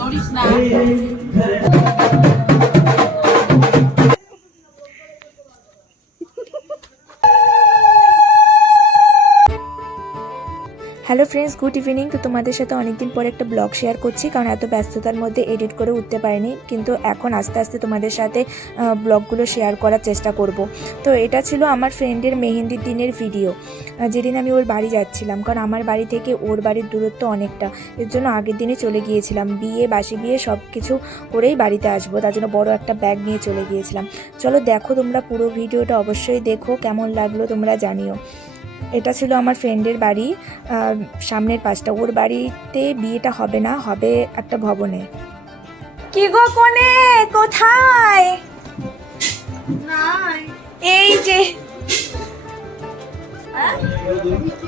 নড়িস না। Hello friends, good evening. তো তোমাদের সাথে অনেকদিন পর একটা ব্লগ শেয়ার করছি, কারণ এত ব্যস্ততার মধ্যে এডিট করে উঠতে পারিনি, কিন্তু এখন আস্তে আস্তে তোমাদের সাথে ব্লগগুলো শেয়ার করার চেষ্টা করব। তো এটা ছিল আমার ফ্রেন্ডের মেহেন্দির দিনের ভিডিও, যেদিন আমি ওর বাড়ি যাচ্ছিলাম, কারণ আমার বাড়ি থেকে ওর বাড়ির দূরত্ব অনেকটা, এর জন্য আগের দিনে চলে গিয়েছিলাম। বাসি বিয়ে সব কিছু করেই বাড়িতে আসবো, তার জন্য বড় একটা ব্যাগ নিয়ে চলে গিয়েছিলাম। চলো দেখো তোমরা পুরো ভিডিওটা, অবশ্যই দেখো, কেমন লাগলো তোমরা জানিও। এটা ছিল আমার ফ্রেন্ডের বাড়ি, সামনের পাশটা। ওর বাড়িতে বিয়েটা হবে না, হবে একটা ভবনে। কি গো কোনে, কোথায়? এই যে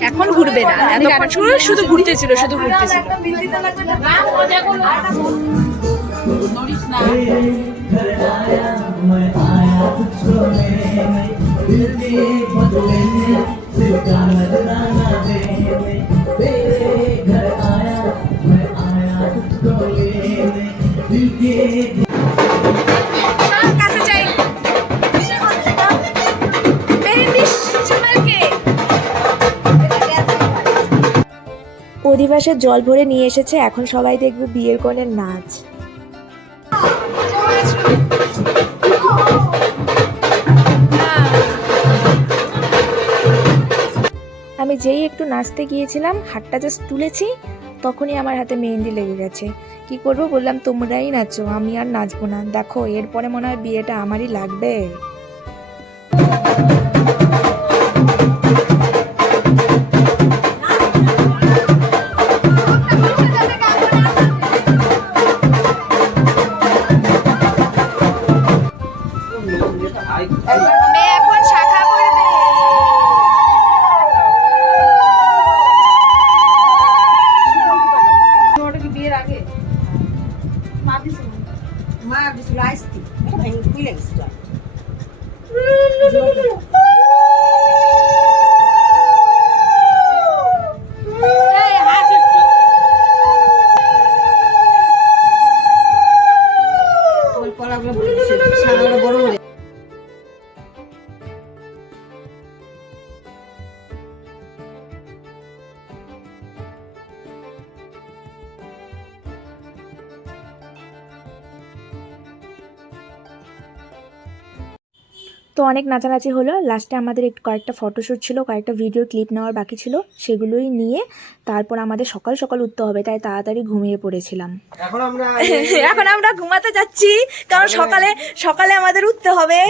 এখন ঘুরবে না, এতক্ষণ শুধু ঘুরতেছিল, শুধু ঘুরতেছিল। নড়িস না। অধিবাসের জল ভরে নিয়ে এসেছে, এখন সবাই দেখবে বিয়ের কনের নাচ। আমি যেই একটু নাচতে গিয়েছিলাম, হাতটা জাস্ট তুলেছি, তখনই আমার হাতে মেহেন্দি লেগে গেছে। কি করব, বললাম তোমরাই নাচো, আমি আর নাচবো না। দেখো এরপরে মনে হয় বিয়েটা আমারই লাগবে। এখন শাখা পড়বে। বিয়ের আগে মা দিছিল আইসতি খুলে গেছিল। তো অনেক নাচানাচি হলো, লাস্টে আমাদের একটু কয়েকটা ফটোশ্যুট ছিল, কয়েকটা ভিডিও ক্লিপ নেওয়ার বাকি ছিল, সেগুলোই নিয়ে তারপর আমাদের সকাল সকাল উঠতে হবে, তাই তাড়াতাড়ি ঘুমিয়ে পড়েছিলাম। এখন আমরা ঘুমাতে যাচ্ছি, কারণ সকালে সকালে আমাদের উঠতে হবে।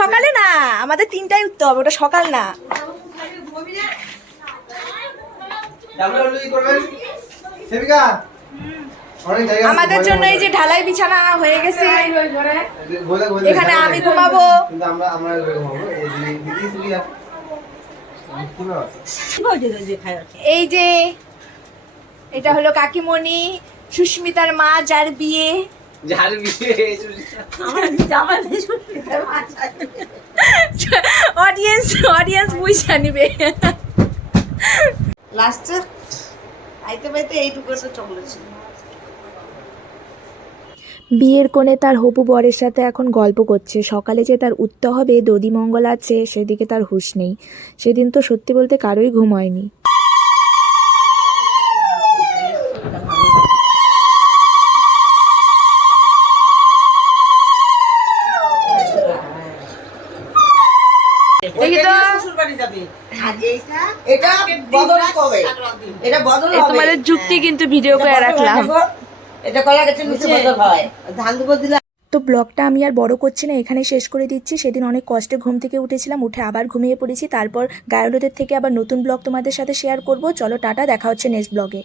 সকালে না, আমাদের 3টায় উঠতে হবে, ওটা সকাল না। আমাদের জন্য এই যে ঢালাই বিছানা হয়ে গেছে, এখানে আমি ঘুমাবো। এই যে এটা হলো কাকিমণি, সুস্মিতার মা, যার বিয়ে। অডিয়েন্স বুঝা নিবে। লাস্টে আইতে পাইতে এইটুকু চলেছে। বিয়ের কোণে তার হবু বরের সাথে এখন গল্প করছে। সকালে যে তার উঠতে হবে, দধিমঙ্গল আছে, সেদিকে তার হুঁশ নেই। সেদিন তো সত্যি বলতে কারোই ঘুম হয়নি। তোমাদের যুক্তি কিন্তু ভিডিও করে রাখলাম। তো ব্লগটা আমি আর বড় করছি না, এখানে শেষ করে দিচ্ছি। সেদিন অনেক কষ্টে ঘুম থেকে উঠেছিলাম, উঠে আবার ঘুমিয়ে পড়েছি। তারপর গায়ে হলুদের থেকে আবার নতুন ব্লগ তোমাদের সাথে শেয়ার করব। চলো টাটা, দেখা হচ্ছে নেক্সট ব্লগে।